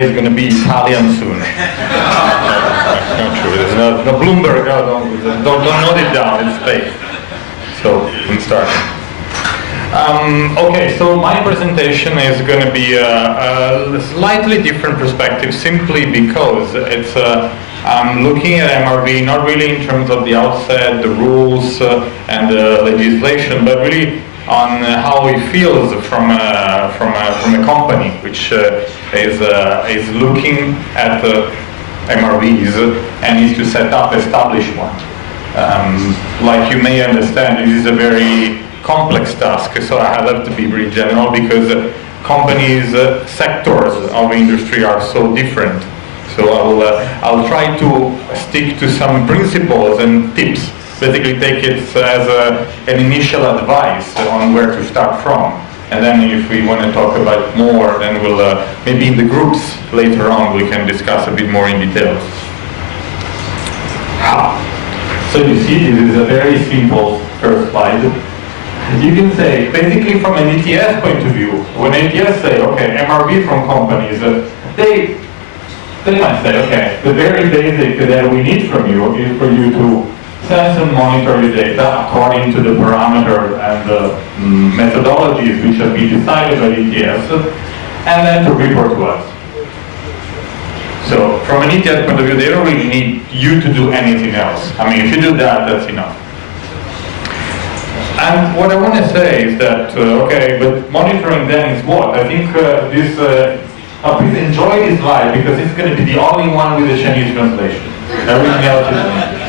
It's going to be Italian soon. Not true. There's no Bloomberg. Don't note it down. It's fake. So I'm starting. Okay, so my presentation is going to be a slightly different perspective, simply because it's I'm looking at MRV not really in terms of the outset, the rules and the legislation, but really on how it feels from a company which is looking at MRVs and needs to set up, establish one. Like you may understand, this is a very complex task, so I have to be very general because companies, sectors of industry are so different. So I'll try to stick to some principles and tips. Basically take it as an initial advice on where to start from. And then if we want to talk about more, then we'll, maybe in the groups later on, we can discuss a bit more in detail. So you see, this is a very simple first slide. You can say, basically from an ETS point of view, when ETS say, okay, MRV from companies, they might say, okay, the very basic that we need from you is for you to sense and monitor the data according to the parameters and the methodologies which have been decided by ETS, and then to report to us. So from an ETS point of view, they don't really need you to do anything else. I mean, if you do that, that's enough. And what I want to say is that, okay, but monitoring then is what? I think please enjoy this slide because it's going to be the only one with the Chinese translation. Everything else is English.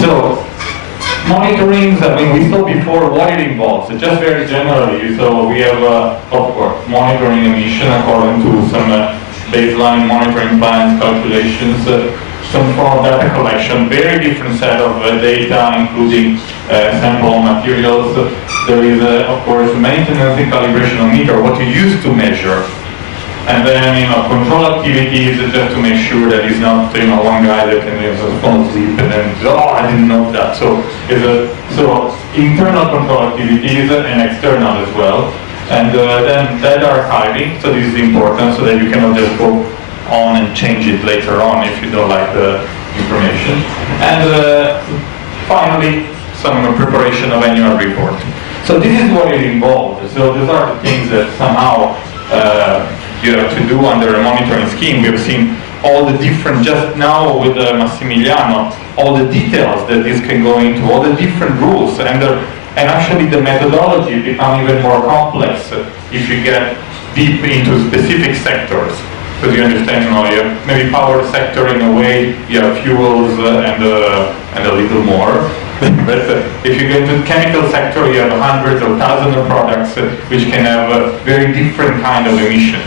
So, monitoring, I mean, we saw before what it involves. Just very generally, so we have, of course, monitoring emission according to some baseline monitoring plans, calculations, some form of data collection, very different set of data, including sample materials. There is, of course, maintenance and calibration of meter, what you used to measure. And then, control activities just to make sure that it's not, one guy that can fall asleep and then, oh, I didn't know that. So, so internal control activities and external as well. And then data archiving, so this is important, so that you cannot just go on and change it later on if you don't like the information. And finally, some preparation of annual report. So this is what it involves. So these are the things that somehow you have to do under a monitoring scheme. We have seen all the different, just now with Massimiliano, all the details that this can go into, all the different rules, and actually the methodology become even more complex if you get deep into specific sectors. Because you understand, you have maybe power sector in a way, you have fuels and a little more. But if you get to the chemical sector, you have hundreds or thousands of products which can have very different kind of emissions.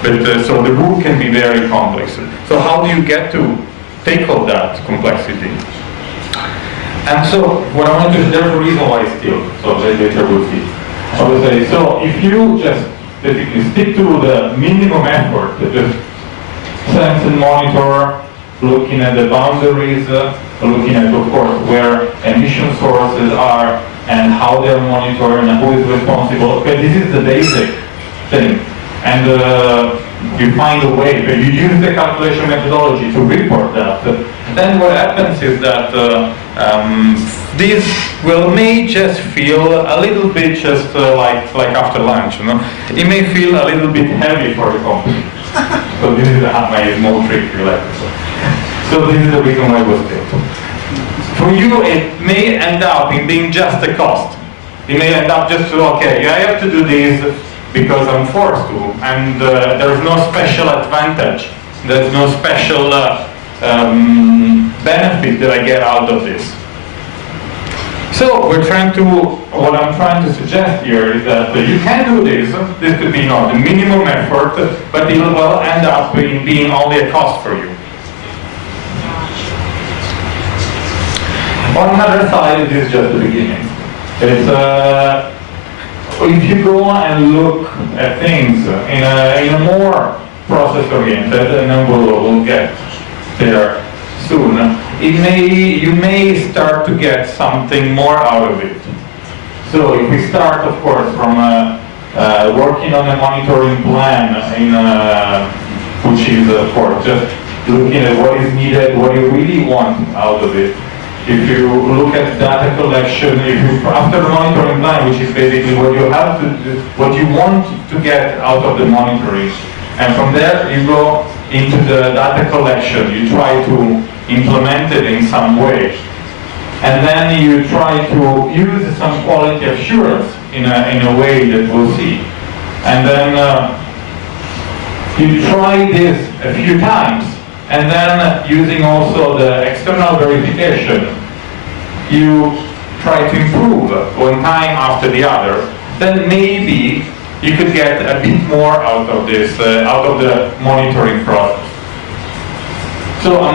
But so the rule can be very complex. So how do you get to tackle that complexity? And so what I want to, there's a reason why still, so later we'll see. I would say, so if you just basically stick to the minimum effort, just sense and monitor, looking at the boundaries, looking at, of course, where emission sources are and how they're monitored and who is responsible. Okay, this is the basic thing. And you find a way, but you use the calculation methodology to report that. Then what happens is that this may just feel a little bit just like after lunch, It may feel a little bit heavy for the company. So this is my small trick, So this is the reason why it was built. For you, it may end up in being just a cost. It may end up just to, okay, I have to do this because I'm forced to, and there's no special advantage. There's no special benefit that I get out of this. So what I'm trying to suggest here is that you can do this. This could be not the minimum effort, but it will end up in being only a cost for you. On another side, this is just the beginning. It's if you go and look at things in a more process-oriented, and then we'll get there soon, you may start to get something more out of it. So if we start, of course, from working on a monitoring plan which is for just looking at what is needed, what you really want out of it. If you look at data collection, after the monitoring plan, which is basically what you have to do, what you want to get out of the monitoring, and from there you go into the data collection. You try to implement it in some way, and then you try to use some quality assurance in a way that we'll see, and then you try this a few times. And then using also the external verification, you try to improve one time after the other. Then maybe you could get a bit more out of this, out of the monitoring process. So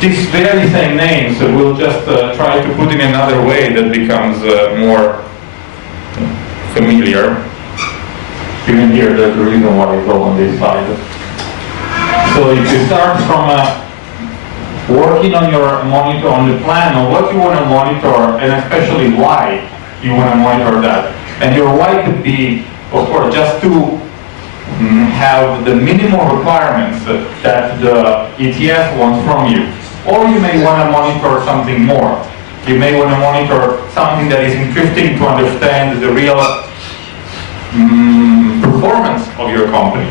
these very same names, we'll just try to put in another way that becomes more familiar. Even here, there's a reason why I go on this side. So if you start from working on your monitor, on the plan of what you want to monitor, and especially why you want to monitor that. And your why could be, of course, just to have the minimum requirements that the ETS wants from you. Or you may want to monitor something more. You may want to monitor something that is interesting to understand the real performance of your company.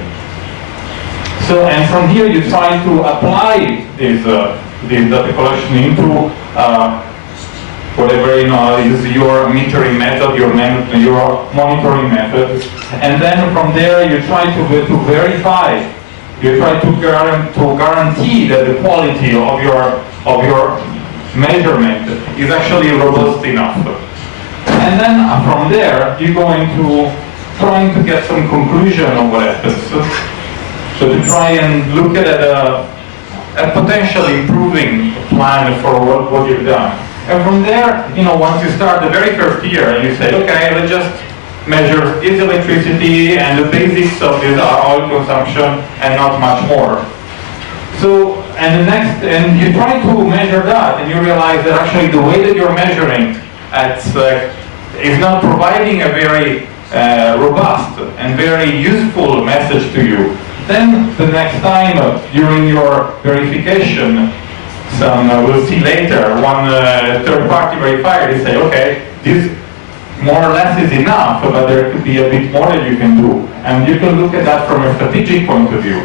So, and from here you try to apply this data collection into whatever is your metering method, your monitoring method, and then from there you try to verify, you try to guarantee that the quality of your measurement is actually robust enough, and then from there you go into trying to get some conclusion of what happens. So to try and look at a potentially improving plan for what you've done. And from there, once you start the very first year and you say, okay, let's just measure this electricity and the basics of this are oil consumption and not much more. So, and you try to measure that and you realize that actually the way that you're measuring is not providing a very robust and very useful message to you. Then the next time during your verification, we'll see later, one third-party verifier will say, okay, this more or less is enough, but there could be a bit more that you can do. And you can look at that from a strategic point of view.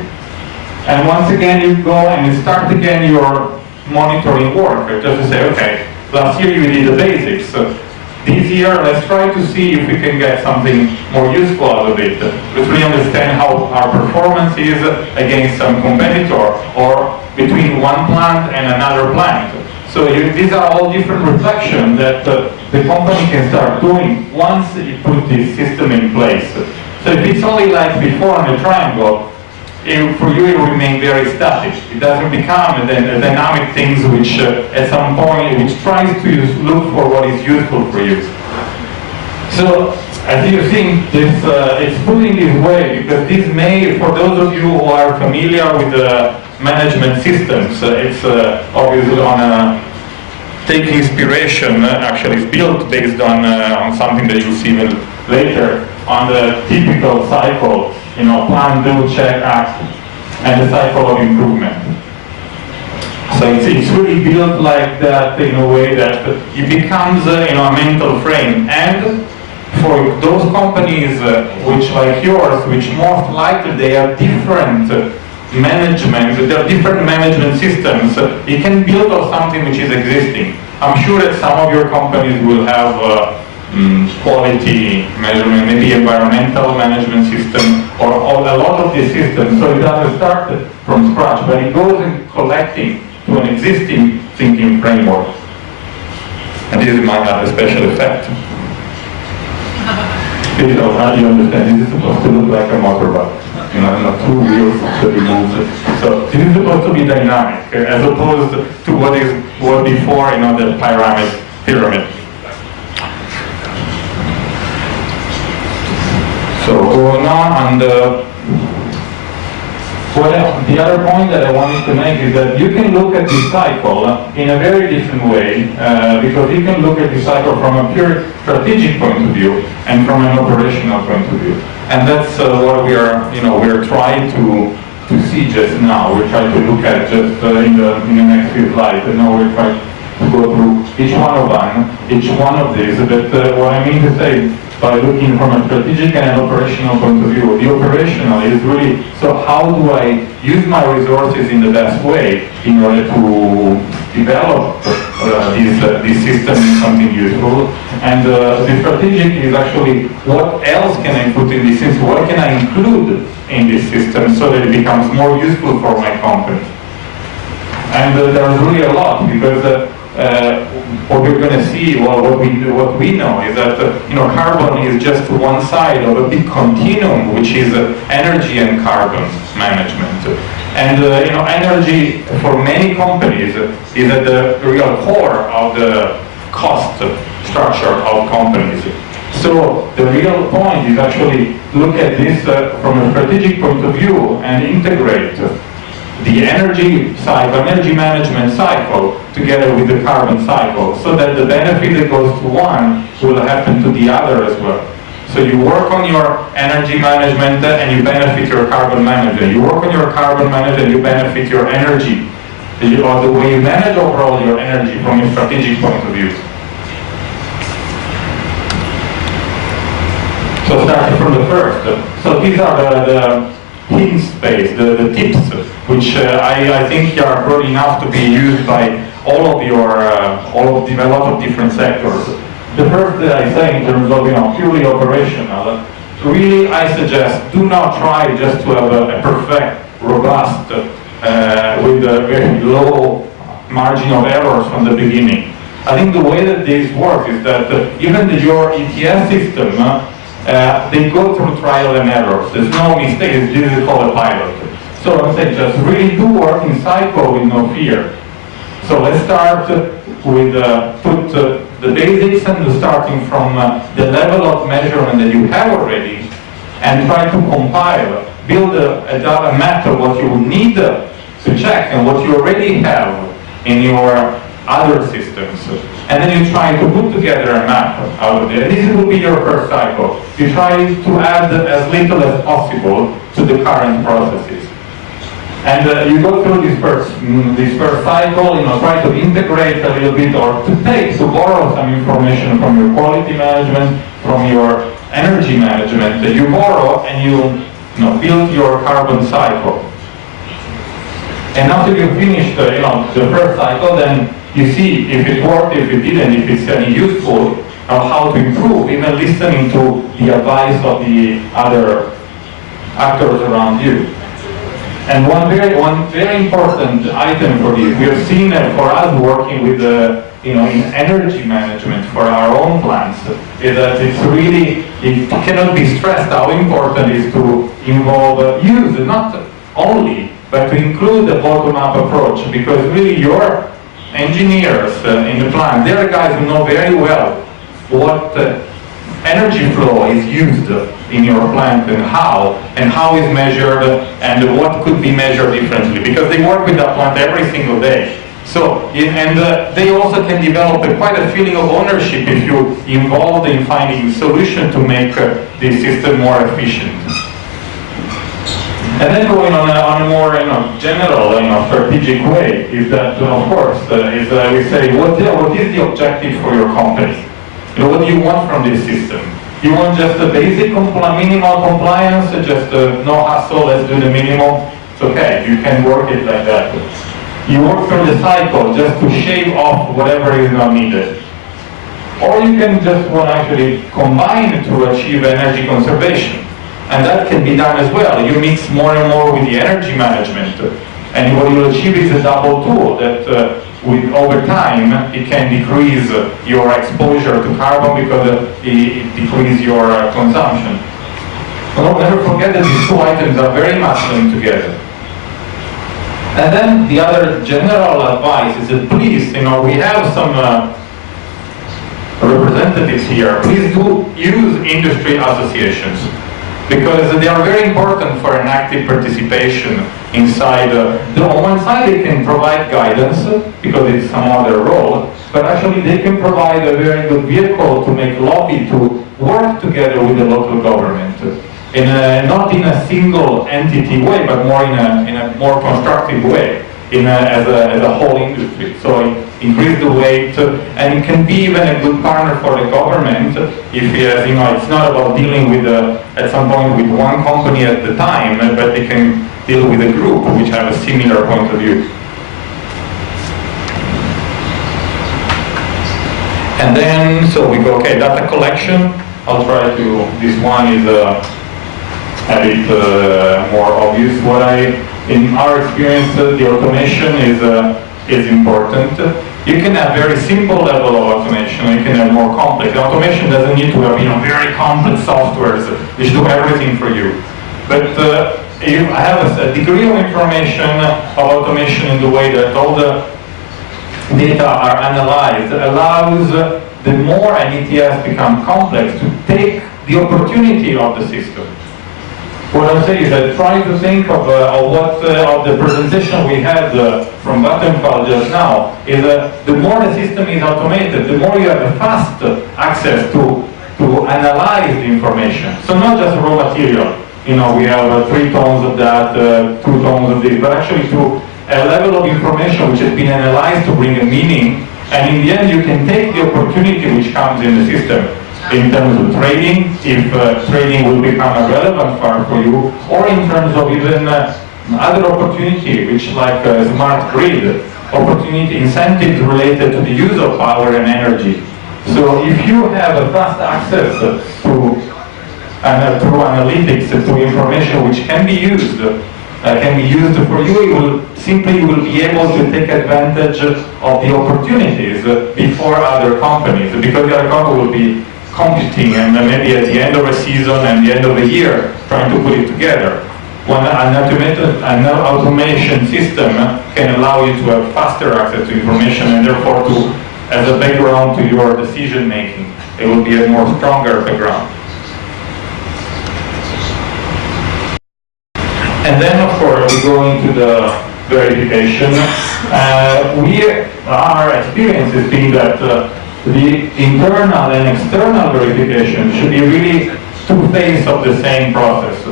And once again you go and you start again your monitoring work, just to say, okay, last year you did the basics. This year, let's try to see if we can get something more useful out of it. Let's really understand how our performance is against some competitor or between one plant and another plant. So these are all different reflections that the company can start doing once you put this system in place. So if it's only like before on the triangle, for you it will remain very static. It doesn't become a dynamic thing which at some point which tries to look for what is useful for you. So as you think this it's put in this way because this may, for those of you who are familiar with the management systems, it's obviously on taking inspiration, actually it's built based on something that you'll see later, on the typical cycle. Plan, do, check, act, and the cycle of improvement. So it's really built like that in a way that it becomes a mental frame. And for those companies which like yours, which most likely they have different management, there are different management systems, it can build on something which is existing. I'm sure that some of your companies will have quality measurement, maybe environmental management system, or a lot of these systems. So it doesn't start from scratch, but it goes in collecting to an existing thinking framework. And this might have a special effect. How do you understand? This is supposed to look like a motorbike. Two wheels to be moved. So this is supposed to be dynamic, as opposed to what before, the pyramid. So going on, The other point that I wanted to make is that you can look at this cycle in a very different way, because you can look at this cycle from a pure strategic point of view and from an operational point of view. And that's what we are trying to see just now. We're trying to look at just in the next few slides. And now we're trying to go through each one of these. But what I mean to say, by looking from a strategic and an operational point of view, the operational is really, so how do I use my resources in the best way in order to develop this system in something useful? And the strategic is actually, what else can I put in this system? What can I include in this system so that it becomes more useful for my company? And there's really a lot, because what we're going to see, well, what we know is that carbon is just one side of a big continuum, which is energy and carbon management. And energy for many companies is at the real core of the cost structure of companies. So the real point is actually look at this from a strategic point of view and integrate the energy cycle, energy management cycle, together with the carbon cycle, so that the benefit that goes to one will happen to the other as well. So you work on your energy management and you benefit your carbon management. You work on your carbon management and you benefit your energy, or the way you manage overall your energy from a strategic point of view. So starting from the first. So these are the hint space, the tips, which I think are broad enough to be used by a lot of different sectors. The first that I say in terms of purely operational, really I suggest do not try just to have a perfect, robust, with a very low margin of errors from the beginning. I think the way that this works is that even your ETS system, they go through trial and errors. There's no mistakes. This is called a pilot. So I'm saying just really do work in cycle with no fear. So let's start with put the basics and starting from the level of measurement that you have already, and try to compile, build a data map of what you need to check and what you already have in your other systems. And then you try to put together a map out of it. And this will be your first cycle. You try to add as little as possible to the current processes. And you go through this first cycle, try to integrate a little bit, or to borrow some information from your quality management, from your energy management that you borrow, and you build your carbon cycle. And after you finish the first cycle, then you see if it worked, if it didn't, if it's any useful, or how to improve, even listening to the advice of the other actors around you. And one very important item for this, we have seen for us working with in energy management for our own plants, is that it cannot be stressed how important it is to involve use, not only, but to include the bottom-up approach, because really your engineers in the plant, they're guys who know very well what energy flow is used in your plant and how is measured and what could be measured differently, because they work with that plant every single day. So, they also can develop quite a feeling of ownership if you involved in finding a solution to make the system more efficient. And then going on a more general, strategic way is that, of course, we say, what is the objective for your company? What do you want from this system? You want just a basic minimal compliance, just no hassle, let's do the minimum? It's okay, you can work it like that. You work through the cycle just to shave off whatever is not needed. Or you can just want to actually combine to achieve energy conservation. And that can be done as well. You mix more and more with the energy management. And what you'll achieve is a double tool that over time it can decrease your exposure to carbon because it decreases your consumption. But never forget that these two items are very much linked together. And then the other general advice is that please, we have some representatives here. Please do use industry associations. because they are very important for an active participation inside. On one side they can provide guidance, because it's some other role, but actually they can provide a very good vehicle to make lobby, to work together with the local government. Not in a single entity way, but more in a more constructive way, as a whole industry. So increase the weight, and it can be even a good partner for the government if it's not about dealing with at some point with one company at the time, but they can deal with a group which have a similar point of view. And then, so we go, okay, data collection. I'll try to, this one is a bit more obvious. In our experience, the automation is important. You can have very simple level of automation, you can have more complex. The automation doesn't need to have very complex softwares which do everything for you. But if I have a degree of information of automation in the way that all the data are analyzed, allows the more an ETS becomes complex to take the opportunity of the system. What I'm saying is that try to think of the presentation we had from Vattenfall just now, is the more the system is automated, the more you have a fast access to analyze the information. So not just raw material, we have 3 tons of that, 2 tons of this, but actually to a level of information which has been analyzed to bring a meaning, and in the end you can take the opportunity which comes in the system. In terms of trading, if trading will become a relevant part for you, or in terms of even other opportunity, which like smart grid, opportunity incentives related to the use of power and energy. So if you have a fast access to through analytics to information which can be used for you, you will be able to take advantage of the opportunities before other companies, because the other company will be competing, and maybe at the end of a season and the end of a year trying to put it together. An automation system can allow you to have faster access to information, and therefore as a background to your decision making. It will be a more stronger background. And then of course we go into the verification. Our experience has been that the internal and external verification should be really two phases of the same process.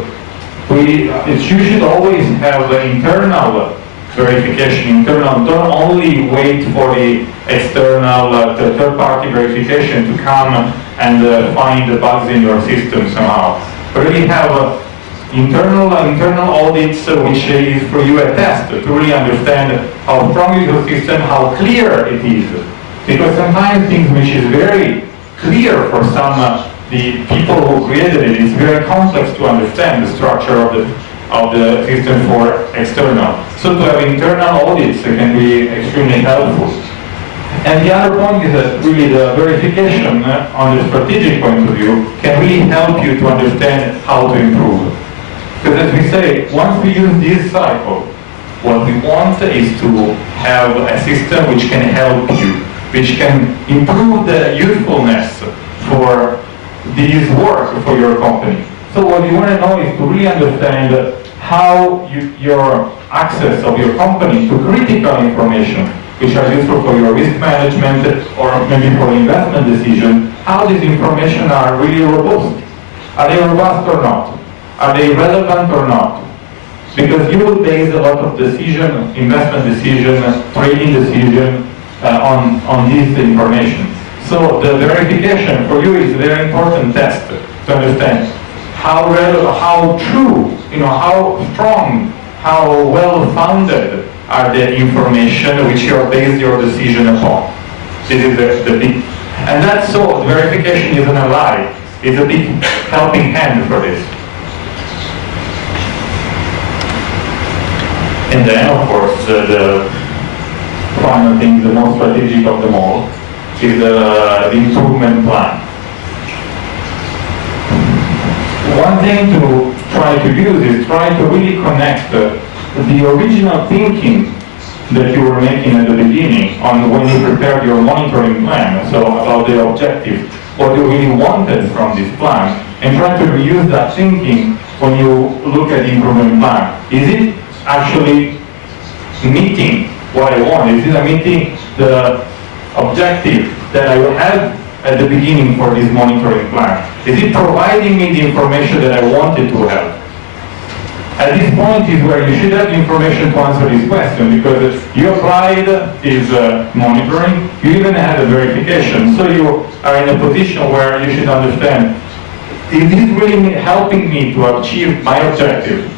You should always have the internal verification. Don't only wait for the external, the third-party verification to come and find the bugs in your system somehow. Really have internal audits, which is for you a test to really understand how strong is your system, how clear it is. Because sometimes things which is very clear for some the people who created it, it's very complex to understand the structure of the system for external. So to have internal audits can be extremely helpful. And the other point is that really the verification on the strategic point of view can really help you to understand how to improve. Because as we say, once we use this cycle, what we want is to have a system which can help you, which can improve the usefulness for this work for your company. So what you want to know is to really understand how your access of your company to critical information, which are useful for your risk management or maybe for investment decision, how these information are really robust. Are they robust or not? Are they relevant or not? Because you will base a lot of decision, investment decision, trading decision on this information. So the verification for you is a very important test to understand how relevant, how true, how strong, how well-founded are the information which you are based your decision upon. This is the big, and that's so. The verification is an ally. It's a big helping hand for this. And then, of course, the final thing, the most strategic of them all, is the improvement plan. One thing to try to use is try to really connect the original thinking that you were making at the beginning on when you prepared your monitoring plan, so about the objective, what you really wanted from this plan, and try to reuse that thinking when you look at the improvement plan. Is it actually meeting what I want? Is it meeting the objective that I have at the beginning for this monitoring plan? Is it providing me the information that I wanted to have? At this point is where you should have the information to answer this question, because you applied this monitoring, you even had a verification, so you are in a position where you should understand, is this really helping me to achieve my objective?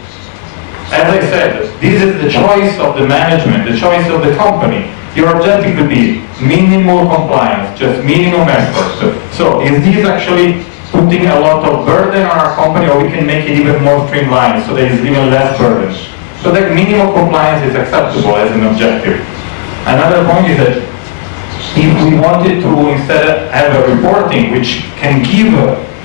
As I said, this is the choice of the management, the choice of the company. Your objective could be minimal compliance, just minimum effort. So is this actually putting a lot of burden on our company, or we can make it even more streamlined so there is even less burden? So that minimal compliance is acceptable as an objective. Another point is that if we wanted to instead have a reporting which can give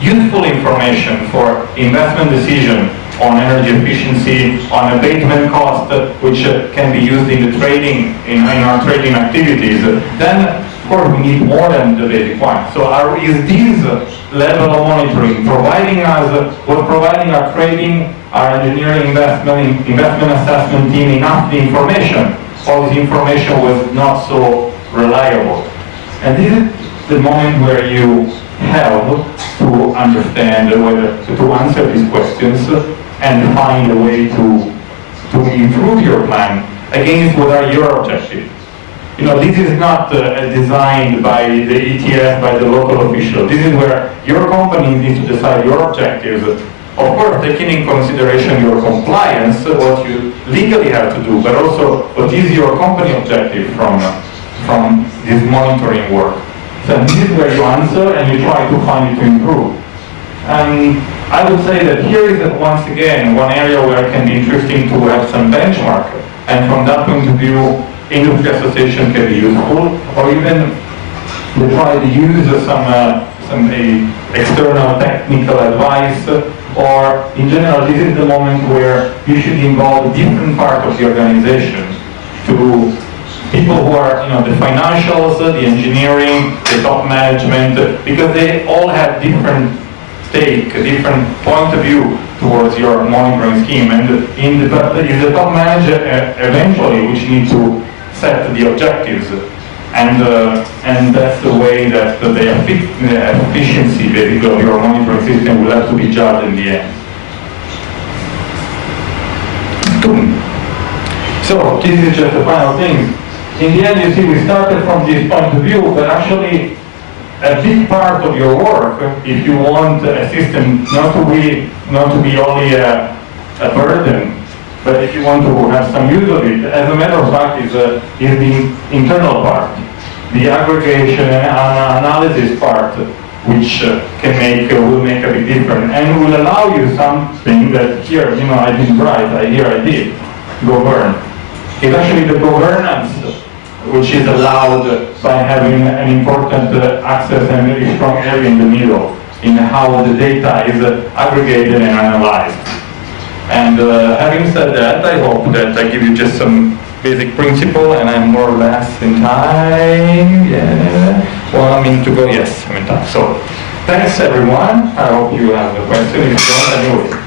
useful information for investment decision on energy efficiency, on abatement cost, which can be used in the trading, in our trading activities, then of course we need more than the basic one. So is this level of monitoring providing our trading, our engineering investment assessment team enough the information, or this information was not so reliable? And this is the moment where you have to understand whether to answer these questions and find a way to improve your plan against what are your objectives. You know, this is not designed by the ETF, by the local official. This is where your company needs to decide your objectives. Of course, taking in consideration your compliance, what you legally have to do, but also what is your company objective from this monitoring work. So this is where you answer and you try to find it to improve. I would say that here is once again one area where it can be interesting to have some benchmark, and from that point of view, industry association can be useful, or even to try to use some external technical advice, or in general, this is the moment where you should involve different parts of the organization, to people who are, the financials, the engineering, the top management, because they all have different take, a different point of view towards your monitoring scheme. And if the top manager eventually, which need to set the objectives, and that's the way that the efficiency basically of your monitoring system will have to be judged in the end. So this is just the final thing. In the end, you see, we started from this point of view, but actually a big part of your work, if you want a system not to be only a burden, but if you want to have some use of it, as a matter of fact, is the internal part, the aggregation and analysis part, which will make a big difference, and will allow you something that here, I didn't write, here I did, govern. It's actually the governance which is allowed by having an important access and very strong area in the middle in how the data is aggregated and analyzed. And having said that, I hope that I give you just some basic principle, and I'm more or less in time. Yeah. Well, I mean to go. Yes, I'm in time. So, thanks everyone. I hope you have a question. If you don't, anyway.